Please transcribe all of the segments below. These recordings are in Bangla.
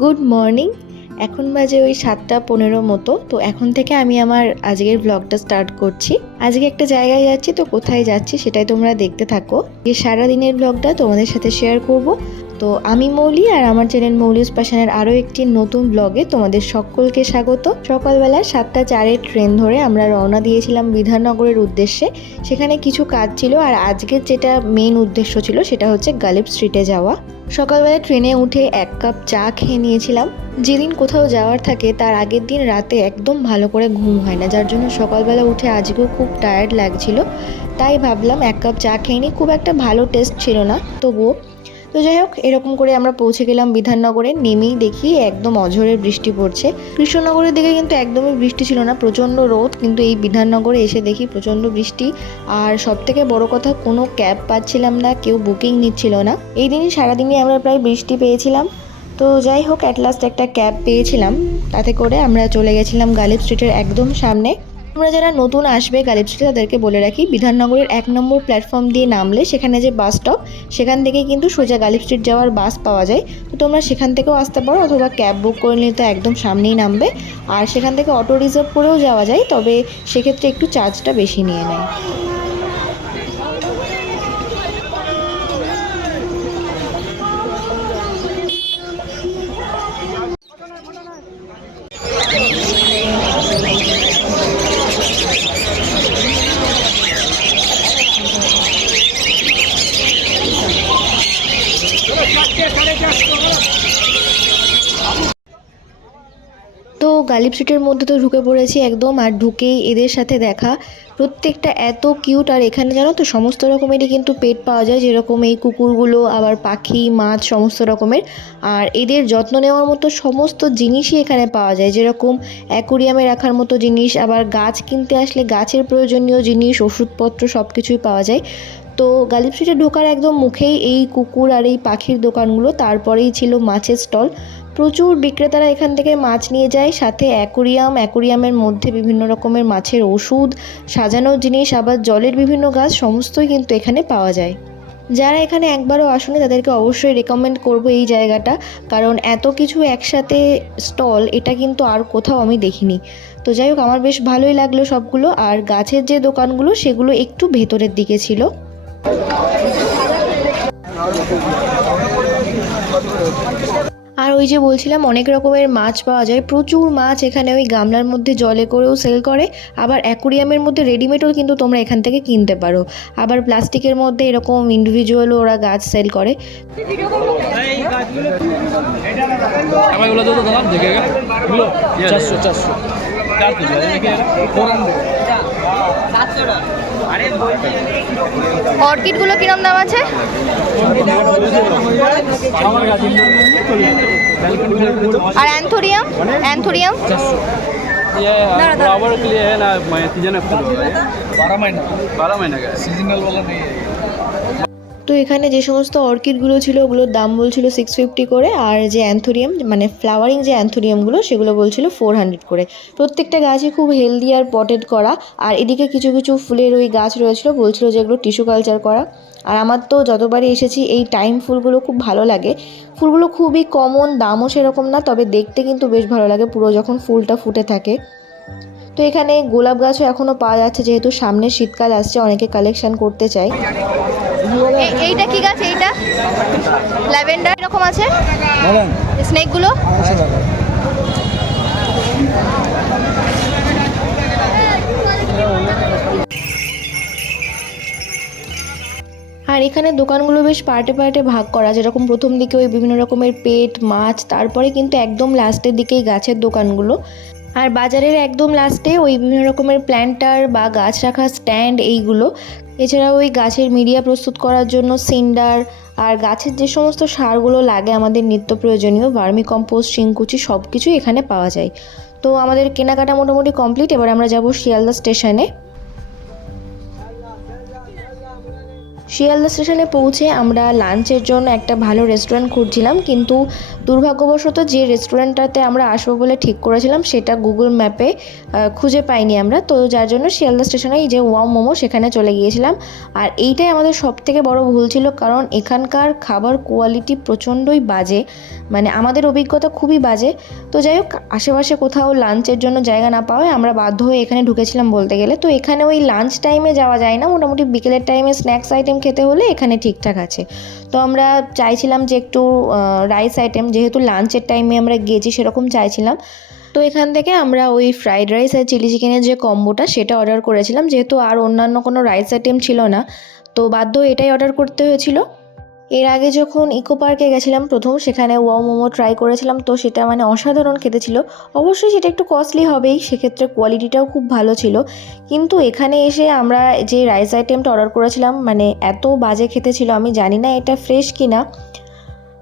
Good morning. এখন বাজে ওই সাতটা পনেরো মতো। তো এখন থেকে আমি আমার আজকের ব্লগটা স্টার্ট করছি। আজকে একটা জায়গায় যাচ্ছি, তো কোথায় যাচ্ছি সেটাই তোমরা দেখতে থাকো। সারা সারাদিনের ব্লগটা তোমাদের সাথে শেয়ার করব। তো আমি মৌলি আর আমার চ্যানেল মৌলিস প্যাশনের আরও একটি নতুন ব্লগে তোমাদের সকলকে স্বাগত। সকালবেলা সাতটা চারের ট্রেন ধরে আমরা রওনা দিয়েছিলাম বিধাননগরের উদ্দেশ্যে। সেখানে কিছু কাজ ছিল আর আজকের যেটা মেন উদ্দেশ্য ছিল সেটা হচ্ছে গালিব স্ট্রিটে যাওয়া। সকালবেলা ট্রেনে উঠে এক কাপ চা খেয়ে নিয়েছিলাম। যেদিন কোথাও যাওয়ার থাকে তার আগের দিন রাতে একদম ভালো করে ঘুম হয় না, যার জন্য সকালবেলা উঠে আজকেও খুব টায়ার্ড লাগছিল। তাই ভাবলাম এক কাপ চা খেয়ে নিই, খুব একটা ভালো টেস্ট ছিল না। তবুও তো যাই হোক, এরকম করে আমরা পৌঁছে গেলাম বিধাননগরে। নেমেই দেখি একদম অঝরের বৃষ্টি পড়ছে। কৃষ্ণনগরের দিকে কিন্তু একদমই বৃষ্টি ছিল না, প্রচণ্ড রোদ। কিন্তু এই বিধাননগরে এসে দেখি প্রচণ্ড বৃষ্টি। আর সব থেকে বড় কথা, কোনো ক্যাব পাচ্ছিলাম না, কেউ বুকিং নিচ্ছিল না। এই দিনই সারাদিনই আমরা প্রায় বৃষ্টি পেয়েছিলাম। তো যাই হোক অ্যাট লাস্ট একটা ক্যাব পেয়েছিলাম। তাতে করে আমরা চলে গেছিলাম গালিব স্ট্রিটের একদম সামনে। তোমরা যারা নতুন আসবে গালিব স্ট্রিটে তাদেরকে বলে রাখি, বিধাননগরের এক নম্বর প্ল্যাটফর্ম দিয়ে নামলে সেখানে যে বাস স্টপ সেখান থেকে কিন্তু সোজা গালিব স্ট্রিট যাওয়ার বাস পাওয়া যায়। তো তোমরা সেখান থেকেও আসতে পারো অথবা ক্যাব বুক করে নিলে তো একদম সামনেই নামবে। আর সেখান থেকে অটো রিজার্ভ করেও যাওয়া যায়, তবে সেক্ষেত্রে একটু চার্জটা বেশি নিয়ে নেয় তো গালিব স্ট্রিটের মধ্যে তো ঢুকে পড়েছি একদম, আর ঢুকেই এদের সাথে দেখা। প্রত্যেকটা এত কিউট আর এখানে জানো তো সমস্ত রকমেরই কিন্তু পেট পাওয়া যায়, যেরকম এই কুকুরগুলো, আবার পাখি, মাছ, সমস্ত রকমের। আর এদের যত্ন নেওয়ার মতো সমস্ত জিনিসই এখানে পাওয়া যায়, যেরকম অ্যাকুরিয়ামে রাখার মতো জিনিস, আবার গাছ কিনতে আসলে গাছের প্রয়োজনীয় জিনিস, ওষুধপত্র সব কিছুই পাওয়া যায়। তো গালিব ঢোকার একদম মুখেই এই কুকুর আর এই পাখির দোকানগুলো, তারপরেই ছিল মাছের স্টল প্রচুর বিক্রেতারা এখান থেকে মাছ নিয়ে যায়, সাথে অ্যাকুরিয়াম। অ্যাকুরিয়ামের মধ্যে বিভিন্ন রকমের মাছের ওষুধ সাজানোর জিনিস, আবার জলের বিভিন্ন গাছ, সমস্তই কিন্তু এখানে পাওয়া যায়। যারা এখানে একবারও আসেনি, তাদেরকে অবশ্যই রেকমেন্ড করব এই জায়গাটা, কারণ এত কিছু একসাথে স্টল এটা কিন্তু আর কোথাও আমি দেখিনি। তো যাই হোক, আমার বেশ ভালোই লাগল সবগুলো, আর গাছের যে দোকানগুলো, সেগুলো একটু ভেতরের দিকে ছিল। ওই যে বলছিলাম অনেক রকমের মাছ পাওয়া যায়। প্রচুর মাছ এখানে ওই গামলার মধ্যে জলে করেও সেল করে। আবার অ্যাকুরিয়ামের মধ্যে রেডিমেডও কিন্তু তোমরা এখান থেকে কিনতে পারো। আবার প্লাস্টিকের মধ্যে এরকম ইন্ডিভিজুয়ালও ওরা গাছ সেল করে। চারশো। চারশো। অর্কিডগুলো কিরম দাম আছে আমার গাছ আর অ্যান্থোরিয়াম অ্যান্থোরিয়াম चारशो ये फ्लावर के लिए है ना मैं सीजन फूल बारह महीना बारह महीने का सीजनल वाला नहीं है তো এখানে যে সমস্ত অর্কিডগুলো ছিল, ওগুলোর দাম বলছিল সিক্স ফিফটি করে, আর যে অ্যান্থোরিয়াম মানে ফ্লাওয়ারিং যে অ্যান্থোরিয়ামগুলো সেগুলো বলছিল ফোর হান্ড্রেড করে। প্রত্যেকটা গাছই খুব হেলদি আর পটেড করা। আর এদিকে কিছু কিছু ফুলের ওই গাছ রয়েছিল, বলছিল যে এগুলো টিস্যু কালচার করা। আর আমার তো যতবারই এসেছি, এই টাইম ফুলগুলো খুব ভালো লাগে। ফুলগুলো খুবই কমন দামও সেরকম না, তবে দেখতে কিন্তু বেশ ভালো লাগে, পুরো যখন ফুলটা ফুটে থাকে। তো এখানে গোলাপ গাছও এখনও পাওয়া যাচ্ছে যেহেতু সামনে শীতকাল আসছে অনেকে কালেকশন করতে চায়। এইটা কি গাছ? এইটা? ল্যাভেন্ডার এরকম আছে? স্নেকগুলো? আর এখানে দোকানগুলো বেশ পার্টে পার্টে ভাগ করা যেরকম প্রথম দিকে ওই বিভিন্ন রকমের পেট মাছ তারপরে কিন্তু একদম লাস্টের দিকেই গাছের দোকানগুলো। আর বাজারের একদম লাস্টে ওই বিভিন্ন রকমের প্ল্যান্টার বা গাছ রাখার স্ট্যান্ড এইগুলো। এছাড়া ওই গাছের মিডিয়া প্রস্তুত করার জন্য সিন্ডার আর গাছের যে সমস্ত সারগুলো লাগে আমাদের নিত্য প্রয়োজনীয় ভার্মি কম্পোস্ট শিংকুচি সব কিছুই এখানে পাওয়া যায়। তো আমাদের কেনাকাটা মোটামুটি কমপ্লিট এবার আমরা যাব শিয়ালদা স্টেশনে শিয়ালদা স্টেশনে পৌঁছে আমরা লাঞ্চের জন্য একটা ভালো রেস্টুরেন্ট খুঁজছিলাম, কিন্তু দুর্ভাগ্যবশত যে রেস্টুরেন্টটাতে আমরা আসব বলে ঠিক করেছিলাম, সেটা গুগল ম্যাপে খুঁজে পাইনি আমরা। তো যার জন্য শিয়ালদা স্টেশনে এই যে ওয়াও মোমো সেখানে চলে গিয়েছিলাম। আর এইটাই আমাদের সব থেকে বড় ভুল ছিল, কারণ এখানকার খাবার কোয়ালিটি প্রচণ্ডই বাজে। মানে আমাদের অভিজ্ঞতা খুবই বাজে। তো যাই হোক, আশেপাশে কোথাও লাঞ্চের জন্য জায়গা না পাওয়ায় আমরা বাধ্য হয়ে এখানে ঢুকেছিলাম বলতে গেলে। তো এখানে ওই লাঞ্চ টাইমে যাওয়া যায় না। মোটামুটি বিকেলের টাইমে স্ন্যাক্স আইটেম খেতে হলে এখানে ঠিকঠাক আছে। তো আমরা চাইছিলাম যে একটু রাইস আইটেম যেহেতু লাঞ্চের টাইমে আমরা গেছি সেরকম চাইছিলাম। তো এখান থেকে আমরা ওই ফ্রাইড রাইস আর চিলি চিকেনের যে কম্বোটা সেটা অর্ডার করেছিলাম। যেহেতু আর অন্যান্য কোনো রাইস আইটেম ছিল না, তো বাধ্য এটাই অর্ডার করতে হয়েছিল। এর আগে যখন ইকো পার্কে গেছিলাম প্রথম, সেখানে ওয়াও মোমো ট্রাই করেছিলাম, তো সেটা মানে অসাধারণ খেতে ছিল অবশ্যই সেটা একটু কস্টলি হবেই, সেক্ষেত্রে কোয়ালিটিটাও খুব ভালো ছিল। কিন্তু এখানে এসে আমরা যে রাইস আইটেমটা অর্ডার করেছিলাম মানে এত বাজে খেতে ছিল, আমি জানি না এটা ফ্রেশ কি না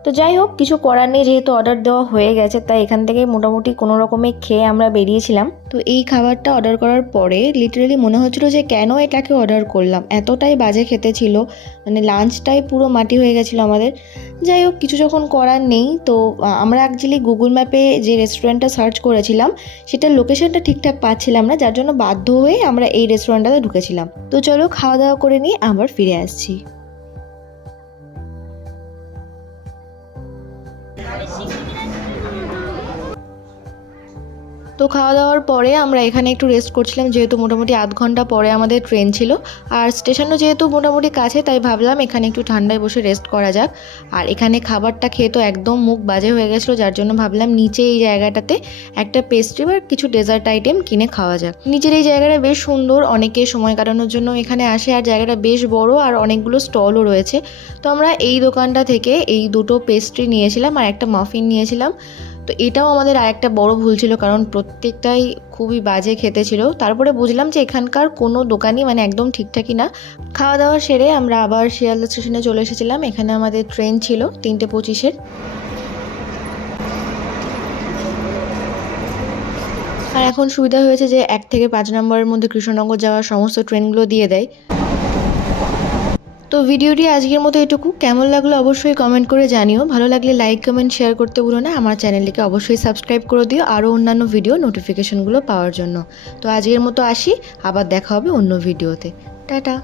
তো যাই হোক, কিছু করার নেই, যেহেতু অর্ডার দেওয়া হয়ে গেছে, তাই এখান থেকে মোটামুটি কোনো রকমে খেয়ে আমরা বেরিয়েছিলাম। তো এই খাবারটা অর্ডার করার পরে লিটারালি মনে হচ্ছিল যে কেন এটাকে অর্ডার করলাম? এতটাই বাজে খেতে ছিল মানে লাঞ্চটাই পুরো মাটি হয়ে গেছিল আমাদের। যাই হোক, কিছু যখন করার নেই, তো আমরা অ্যাকচুয়ালি গুগল ম্যাপে যে রেস্টুরেন্টটা সার্চ করেছিলাম, সেটার লোকেশনটা ঠিকঠাক পাচ্ছিলাম না, যার জন্য বাধ্য হয়ে আমরা এই রেস্টুরেন্টটাতে ঢুকেছিলাম। তো চলো খাওয়া দাওয়া করে নিয়ে আবার ফিরে আসছি। Sisi. তো খাওয়া দাওয়ার পরে আমরা এখানে একটু রেস্ট করছিলাম, যেহেতু মোটামুটি আধ ঘণ্টা পরে আমাদের ট্রেন ছিল। আর স্টেশনও যেহেতু মোটামুটি কাছে, তাই ভাবলাম এখানে একটু ঠান্ডায় বসে রেস্ট করা যাক। আর এখানে খাবারটা খেয়ে তো একদম মুখ বাজে হয়ে গেছিল, যার জন্য ভাবলাম নিচে এই জায়গাটাতে একটা পেস্ট্রি বা কিছু ডেজার্ট আইটেম কিনে খাওয়া যাক। নিচের এই জায়গাটা বেশ সুন্দর, অনেকে সময় কাটানোর জন্য এখানে আসে, আর জায়গাটা বেশ বড় আর অনেকগুলো স্টলও রয়েছে। তো আমরা এই দোকানটা থেকে এই দুটো পেস্ট্রি নিয়েছিলাম আর একটা মাফিন নিয়েছিলাম। তো এটাও আমাদের আরেকটা বড় ভুল ছিল, কারণ প্রত্যেকটাই খুবই বাজে খেতে ছিল। তারপরে বুঝলাম যে এখানকার কোনো দোকানই মানে একদম ঠিকঠাকই না। খাওয়া দাওয়া সেরে আমরা আবার শিয়ালদা স্টেশনে চলে এসেছিলাম। এখানে আমাদের ট্রেন ছিল তিনটে পঁচিশের। আর এখন সুবিধা হয়েছে যে এক থেকে পাঁচ নম্বরের মধ্যে কৃষ্ণনগর যাওয়ার সমস্ত ট্রেনগুলো দিয়ে দেয়। তো ভিডিওটি আজকের মতো এটুকু। কেমন লাগল অবশ্যই কমেন্ট করে জানিও। ভালো লাগলে লাইক কমেন্ট শেয়ার করতে ভুলো না। আমার চ্যানেলটিকে অবশ্যই সাবস্ক্রাইব করে দিও আরও অন্যান্য ভিডিও নোটিফিকেশনগুলো পাওয়ার জন্য। তো আজকের মতো আসি। আবার দেখা হবে অন্য ভিডিওতে টাটা।